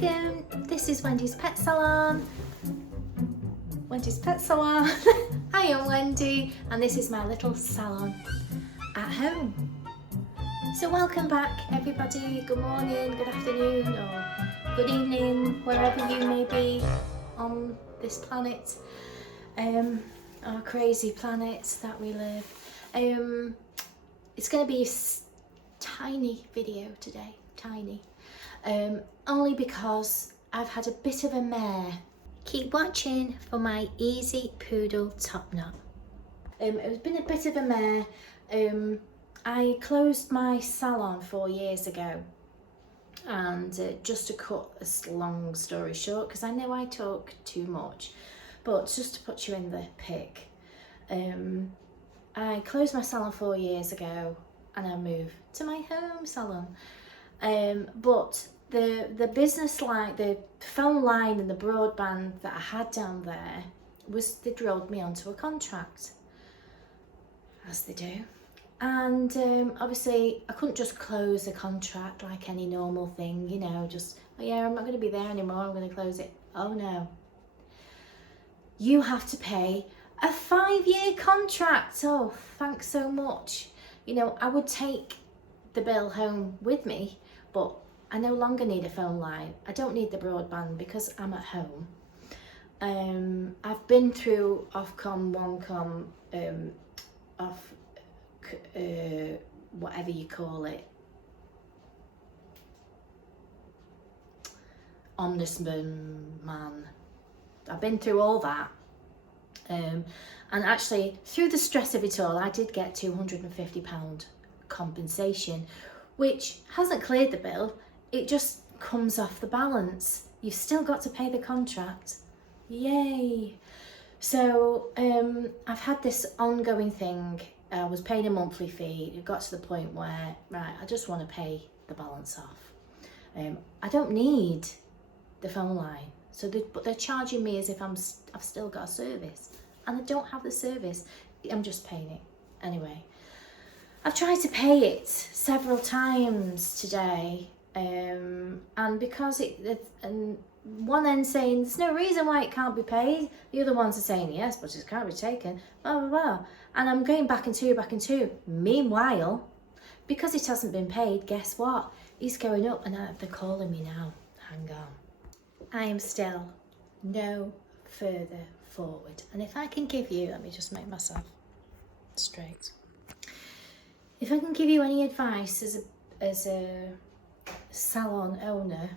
welcome. This is Wendy's Pet Salon. Wendy's Pet Salon. I am Wendy and this is my little salon at home. So welcome back everybody. Good morning, good afternoon or good evening, wherever you may be on this planet. Our crazy planet that we live. It's going to be a tiny video today, tiny. Only because I've had a bit of a mare. Keep watching for my easy poodle top knot. It's been a bit of a mare. I closed my salon 4 years ago, and just to cut a long story short, because I know I talk too much, but just to put you in the pic, I closed my salon 4 years ago and I moved to my home salon. But the business line, the phone line and the broadband that I had down there they drilled me onto a contract, as they do. And obviously I couldn't just close a contract like any normal thing, you know, just, oh yeah, I'm not going to be there anymore, I'm going to close it. Oh no. You have to pay a 5-year contract. Oh, thanks so much. You know, I would take the bill home with me, but I no longer need a phone line. I don't need the broadband because I'm at home. I've been through Ofcom, OneCom, whatever you call it, Ombudsman man. I've been through all that. And actually, through the stress of it all, I did get £250 compensation, which hasn't cleared the bill. It just comes off the balance. You've still got to pay the contract. Yay! So I've had this ongoing thing. I was paying a monthly fee. It got to the point where, right, I just want to pay the balance off. I don't need the phone line. But they're charging me as if I've still got a service, and I don't have the service. I'm just paying it anyway. I've tried to pay it several times today, and because and one end saying there's no reason why it can't be paid, the other ones are saying yes, but it can't be taken, blah blah blah, and I'm going back and two. Meanwhile, because it hasn't been paid, guess what? It's going up, and they're calling me now. Hang on. I am still no further forward. And if I can give you, let me just make myself straight. If I can give you any advice as a salon owner,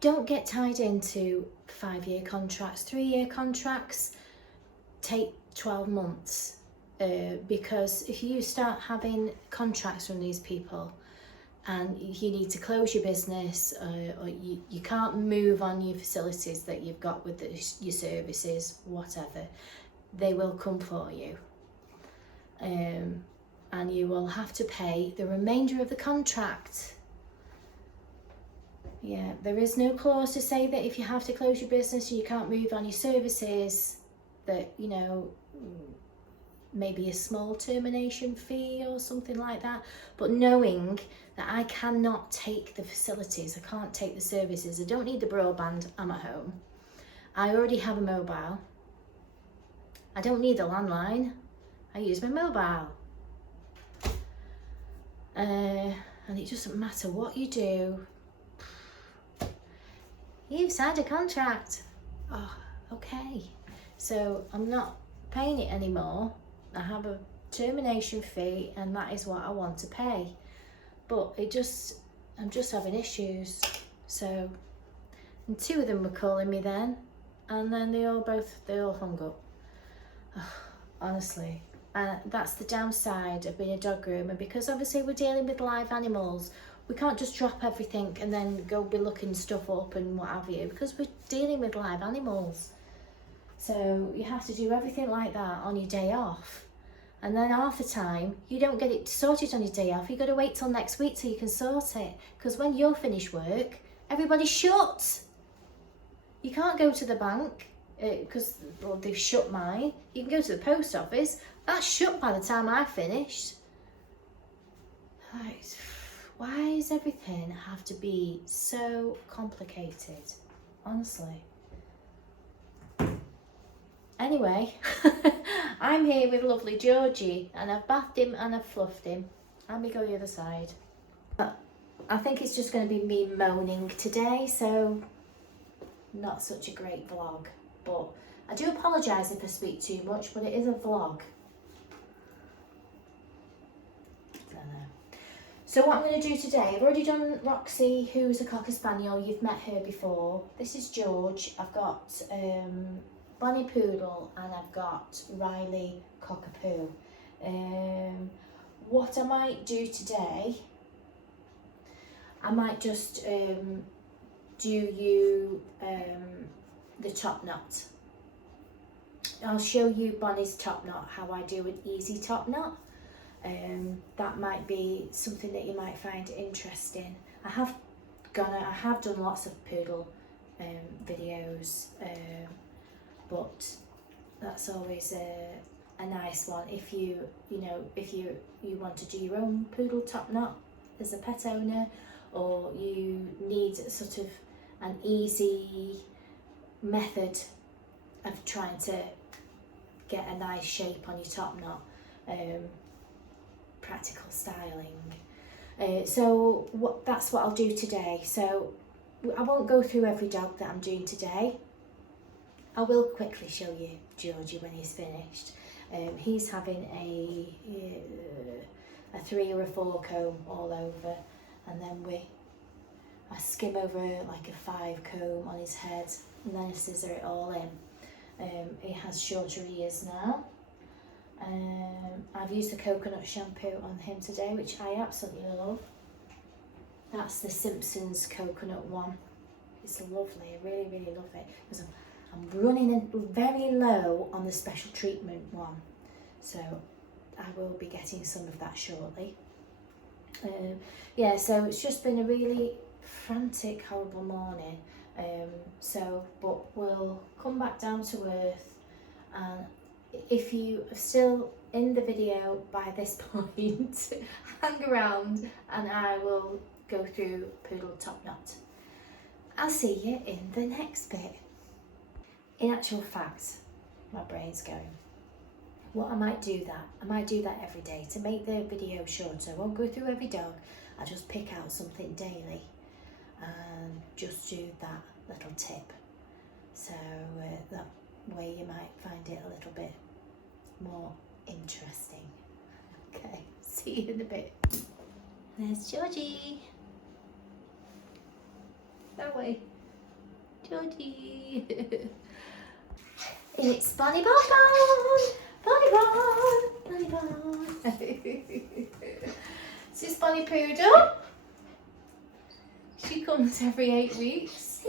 don't get tied into 5-year contracts. 3-year contracts take 12 months because if you start having contracts from these people, and you need to close your business, or you can't move on your facilities that you've got with your services, whatever, they will come for you. And you will have to pay the remainder of the contract. Yeah, there is no clause to say that if you have to close your business and you can't move on your services, that, you know, maybe a small termination fee or something like that. But knowing that I cannot take the facilities, I can't take the services, I don't need the broadband, I'm at home. I already have a mobile. I don't need a landline, I use my mobile. And it doesn't matter what you do. You've signed a contract. Oh, okay. So I'm not paying it anymore. I have a termination fee and that is what I want to pay. But I'm just having issues. So, and 2 of them were calling me then, and then they all hung up. Oh, honestly, that's the downside of being a dog groomer, because obviously we're dealing with live animals. We can't just drop everything and then go be looking stuff up and what have you, because we're dealing with live animals. So you have to do everything like that on your day off. And then half the time, you don't get it sorted on your day off. You've got to wait till next week till you can sort it. Because when you're finished work, everybody's shut. You can't go to the bank because they've shut mine. You can go to the post office. That's shut by the time I've finished. Right. Why does everything have to be so complicated? Honestly. Anyway, I'm here with lovely Georgie, and I've bathed him and I've fluffed him. Let me go the other side. But I think it's just going to be me moaning today, so not such a great vlog. But I do apologise if I speak too much, but it is a vlog. So what I'm going to do today, I've already done Roxy, who's a Cocker Spaniel. You've met her before. This is George. I've got Bonnie Poodle, and I've got Riley Cockapoo. What I might do today, I might just do you the top knot. I'll show you Bonnie's top knot, how I do an easy top knot. That might be something that you might find interesting. I have done lots of Poodle videos, but that's always a nice one if you want to do your own Poodle top knot as a pet owner, or you need sort of an easy method of trying to get a nice shape on your top knot. Practical styling. So that's what I'll do today. So I won't go through every dog that I'm doing today. I will quickly show you Georgie when he's finished. He's having a 3 or a 4 comb all over, and then I skim over like a 5 comb on his head, and then I scissor it all in. He has shorter ears now. I've used the coconut shampoo on him today, which I absolutely love. That's the Simpsons coconut one. It's lovely, I really, really love it. Because I'm running in very low on the special treatment one, so I will be getting some of that shortly. Yeah, so it's just been a really frantic, horrible morning. But we'll come back down to earth, and if you are still in the video by this point, hang around and I will go through Poodle top knot. I'll see you in the next bit. In actual fact, my brain's going, I might do that every day to make the video shorter. I won't go through every dog, I'll just pick out something daily and just do that little tip. So that way you might find it a little bit more interesting. Okay, see you in a bit. There's Georgie. That way. Georgie. It's Bonnie Bonbon. Bonnie Bon. Bonnie Bon. This is Bonnie Poodle. She comes every 8 weeks.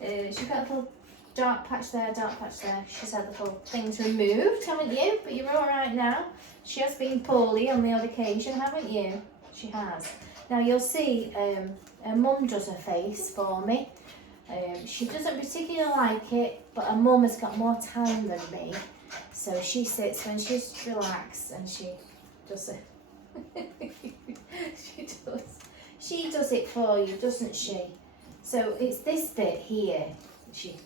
She's got a little dark patch there, dark patch there. She's had little things removed, haven't you? But you're all right now. She has been poorly on the odd occasion, haven't you? She has. Now you'll see her mum does her face for me. She doesn't particularly like it, but her mum has got more time than me. So she sits when she's relaxed and she does it. She does it for you, doesn't she? So it's this bit here.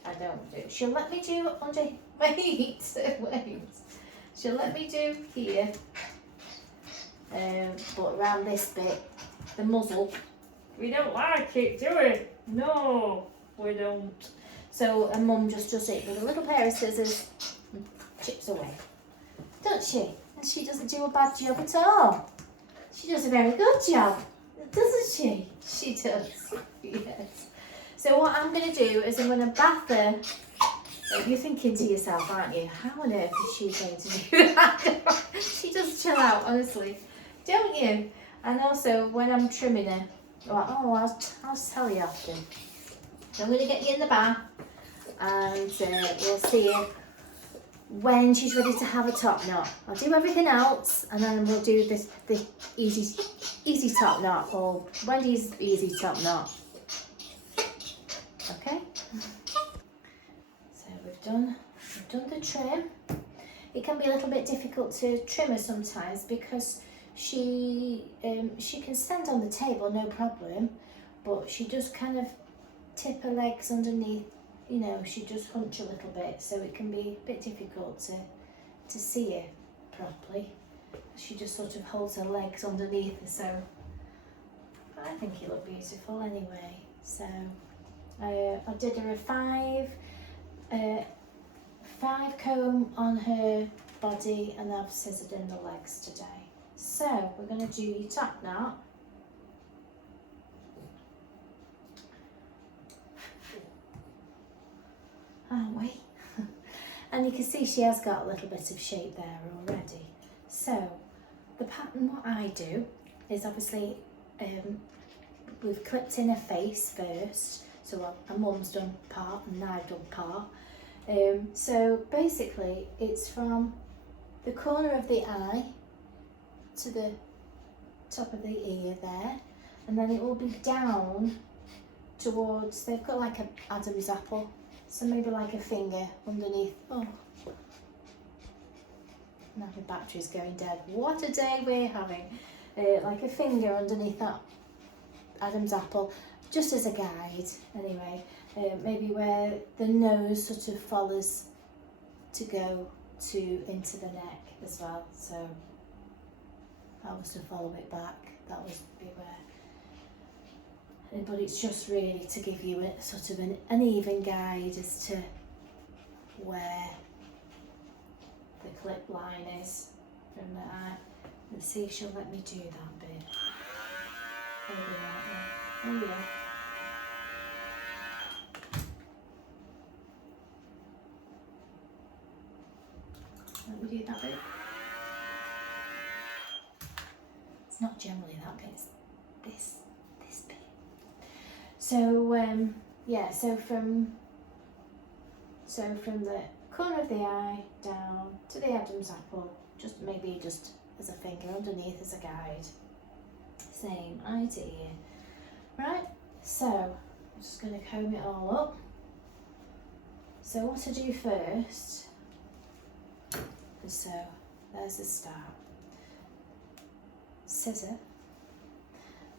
I don't do. She'll let me do under. Wait. She'll let me do here. But around this bit, the muzzle, we don't like it, do we? No, we don't. So a mum just does it with a little pair of scissors and chips away, don't she? And she doesn't do a bad job at all. She does a very good job, doesn't she? She does. Yes. So what I'm going to do is I'm going to bath her. You're thinking to yourself, aren't you? How on earth is she going to do that? She does chill out, honestly. Don't you? And also, when I'm trimming her, I'll tell you after. So I'm going to get you in the bath, and we'll see you when she's ready to have a top knot. I'll do everything else, and then we'll do the easy top knot, or Wendy's easy top knot. Okay, so we've done the trim. It can be a little bit difficult to trim her sometimes because she can stand on the table, no problem, but she just kind of tip her legs underneath, you know, she just hunch a little bit, so it can be a bit difficult to see her properly. She just sort of holds her legs underneath her, so I think it looked beautiful anyway. So I did her a five comb on her body, and I've scissored in the legs today. So we're going to do your top knot. Aren't we? And you can see she has got a little bit of shape there already. So the pattern, what I do is obviously we've clipped in her face first. So her mum's done part and I've done part. So basically it's from the corner of the eye to the top of the ear there, and then it will be down towards, they've got like an Adam's apple, so maybe like a finger underneath. Oh, now the battery's going dead. What a day we're having. Like a finger underneath that Adam's apple, just as a guide anyway. Maybe where the nose sort of follows to go to into the neck as well. So that was to follow it back, that was beware. But it's just really to give you a sort of an even guide as to where the clip line is from the eye. Let's see if she'll let me do that bit. There we are. Oh yeah. Let me do that bit. It's not generally that bit, it's this bit. So yeah, so from the corner of the eye down to the Adam's apple, just maybe just as a finger underneath as a guide. Same idea. Right, so I'm just going to comb it all up. So what I do first, so there's the start. Scissor.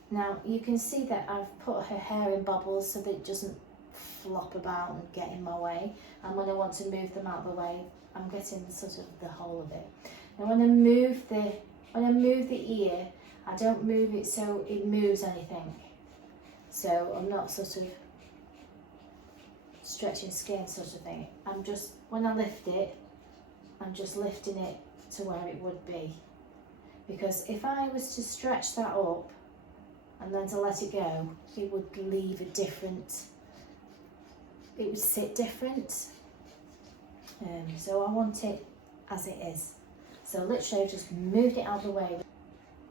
Now you can see that I've put her hair in bobbles so that it doesn't flop about and get in my way, and when I want to move them out of the way, I'm getting sort of the whole of it. And when I move the ear, I don't move it so it moves anything. So I'm not sort of stretching skin sort of thing. I'm just, when I lift it, I'm just lifting it to where it would be. Because if I was to stretch that up and then to let it go, it would leave a different, it would sit different. So I want it as it is. So literally I've just moved it out of the way,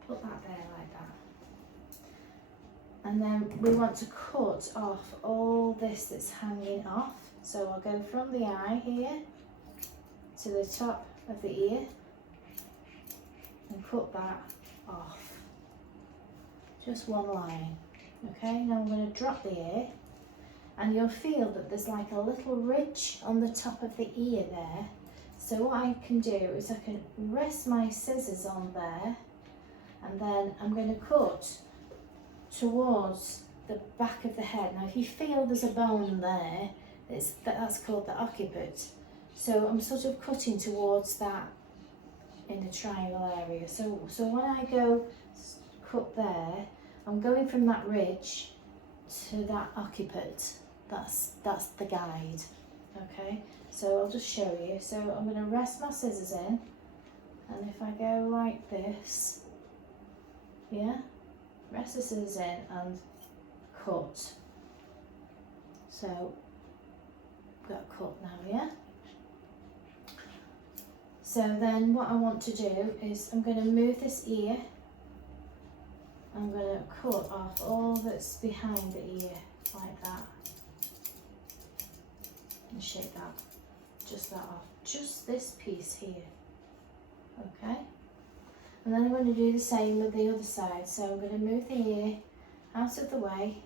put that there like that. And then we want to cut off all this that's hanging off. So I'll go from the eye here to the top of the ear and cut that off. Just one line. Okay, now I'm going to drop the ear, and you'll feel that there's like a little ridge on the top of the ear there. So what I can do is I can rest my scissors on there, and then I'm going to cut towards the back of the head. Now if you feel there's a bone there, that's called the occiput. So I'm sort of cutting towards that in the triangle area. So when I go cut there, I'm going from that ridge to that occiput. That's the guide. Okay, so I'll just show you. So I'm going to rest my scissors in, and if I go like this, yeah, rest the scissors in and cut. So I've got a cut now, yeah. So then what I want to do is I'm going to move this ear. I'm going to cut off all that's behind the ear like that. And shake that, just that off. Just this piece here. Okay? And then I'm going to do the same with the other side. So I'm going to move the ear out of the way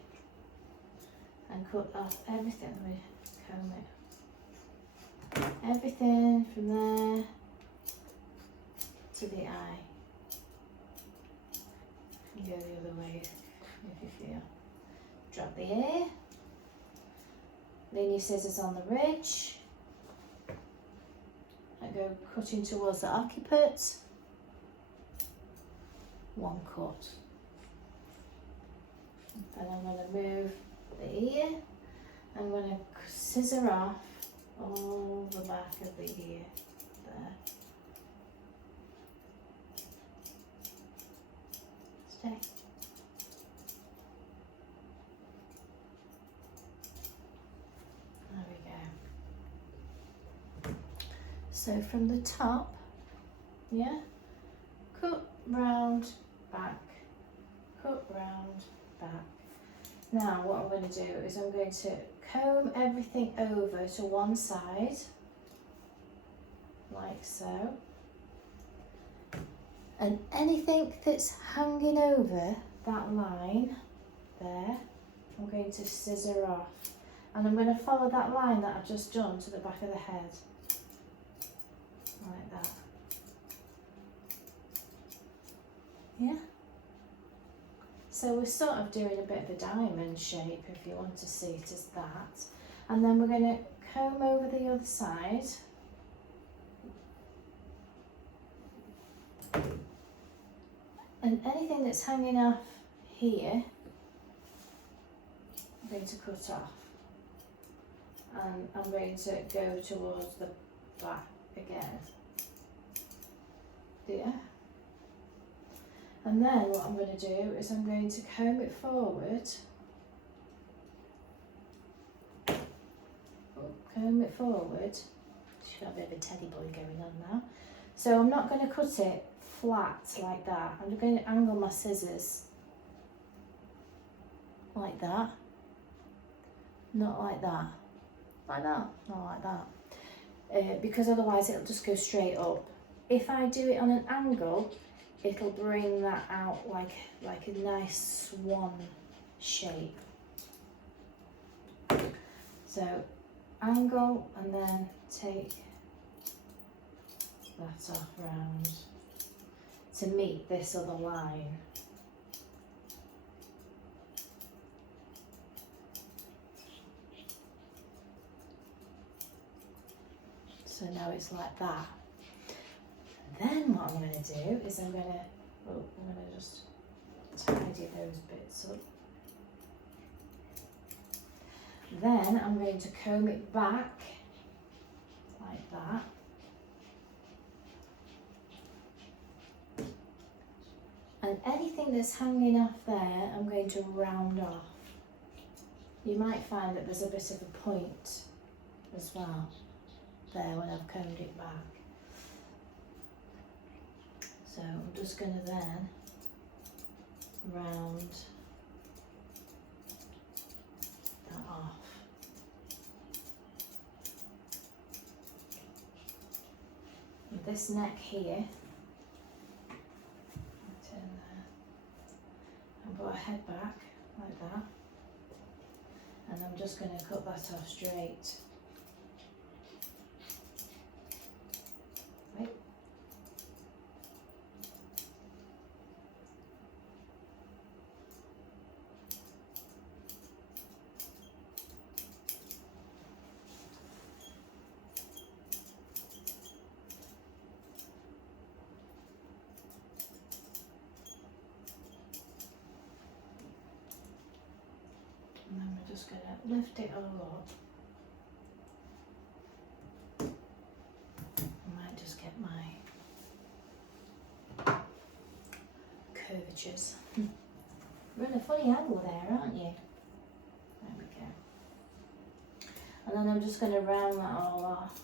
and cut off everything. Let me comb it. Everything from there to the eye. You go the other way if you feel. Drop the ear. Lean your scissors on the ridge. And go cutting towards the occiput. One cut. And I'm going to move the ear. I'm going to scissor off all the back of the ear there. Stay. There we go. So from the top, yeah, cut round, back, cut round, back. Now what I'm going to do is I'm going to comb everything over to one side, like so. And anything that's hanging over that line there, I'm going to scissor off. And I'm going to follow that line that I've just done to the back of the head, like that. Yeah? So we're sort of doing a bit of a diamond shape, if you want to see it as that. And then we're going to comb over the other side. And anything that's hanging off here, I'm going to cut off. And I'm going to go towards the back again. Yeah. And then what I'm going to do is I'm going to comb it forward. Comb it forward. She's got a bit of a teddy boy going on now. So I'm not going to cut it flat like that. I'm going to angle my scissors like that. Not like that. Like that. Not like that. Because otherwise it'll just go straight up. If I do it on an angle, it'll bring that out like a nice swan shape. So angle and then take that off round to meet this other line. So now it's like that. Then what I'm going to do is I'm going to just tidy those bits up. Then I'm going to comb it back like that. And anything that's hanging off there, I'm going to round off. You might find that there's a bit of a point as well there when I've combed it back. So I'm just going to then round that off. And this neck here, turn there, and put a head back like that. And I'm just going to cut that off straight. Right. And then we're just going to lift it all up. I might just get my curvatures. We're in a funny angle there, aren't you? There we go. And then I'm just going to round that all off.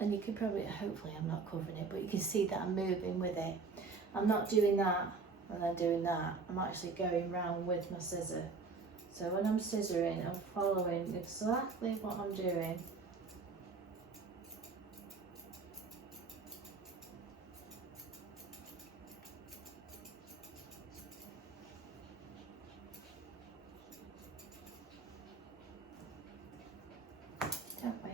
And you can probably, hopefully I'm not covering it, but you can see that I'm moving with it. I'm not doing that and then doing that. I'm actually going round with my scissor. So when I'm scissoring, I'm following exactly what I'm doing. Don't we?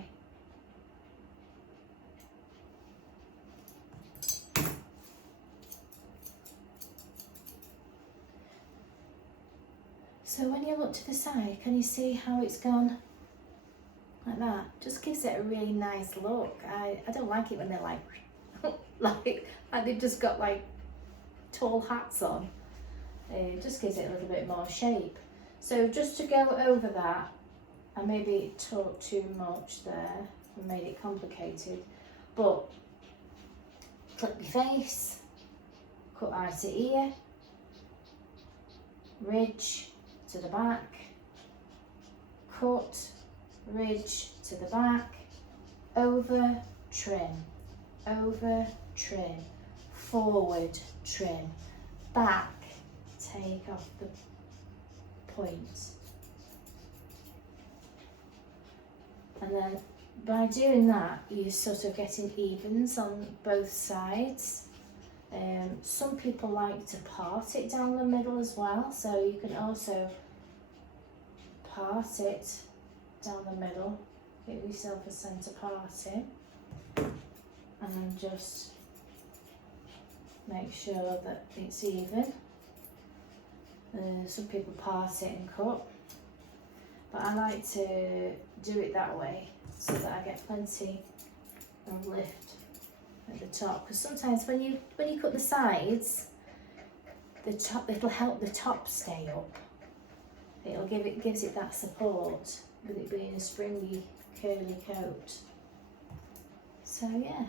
So when you look to the side, can you see how it's gone like that? Just gives it a really nice look. I don't like it when they're like, like they've just got like tall hats on. It just gives it a little bit more shape. So just to go over that, I maybe talked too much there and made it complicated, but clip your face, cut eye to ear, ridge to the back, cut, ridge to the back, over, trim, forward, trim, back, take off the point. And then by doing that, you're sort of getting evens on both sides. Some people like to part it down the middle as well, so you can also part it down the middle, give yourself a centre parting, and then just make sure that it's even. Some people part it and cut, but I like to do it that way so that I get plenty of lift at the top, because sometimes when you cut the sides, it'll help the top stay up. Gives it that support with it being a springy curly coat. So yeah,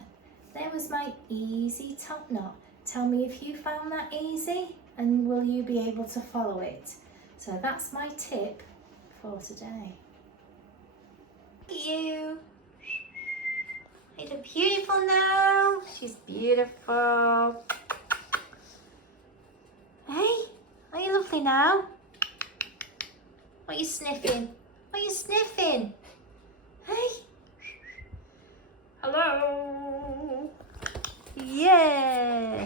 there was my easy top knot. Tell me if you found that easy and will you be able to follow it. So that's my tip for today. Look at you. You look beautiful now. She's beautiful. Hey, are you lovely now? What are you sniffing? What are you sniffing? Hey. Hello. Yeah.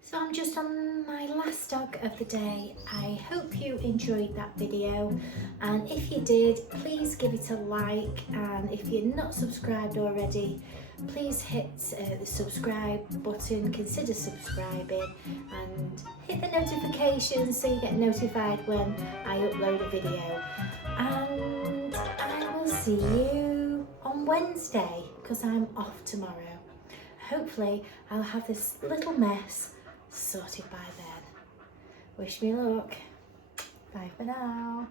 So I'm just on my last dog of the day. I hope you enjoyed that video, and if you did, please give it a like, and if you're not subscribed already, please hit the subscribe button, consider subscribing and hit the notifications so you get notified when I upload a video. And I will see you on Wednesday because I'm off tomorrow. Hopefully I'll have this little mess sorted by then. Wish me luck. Bye for now.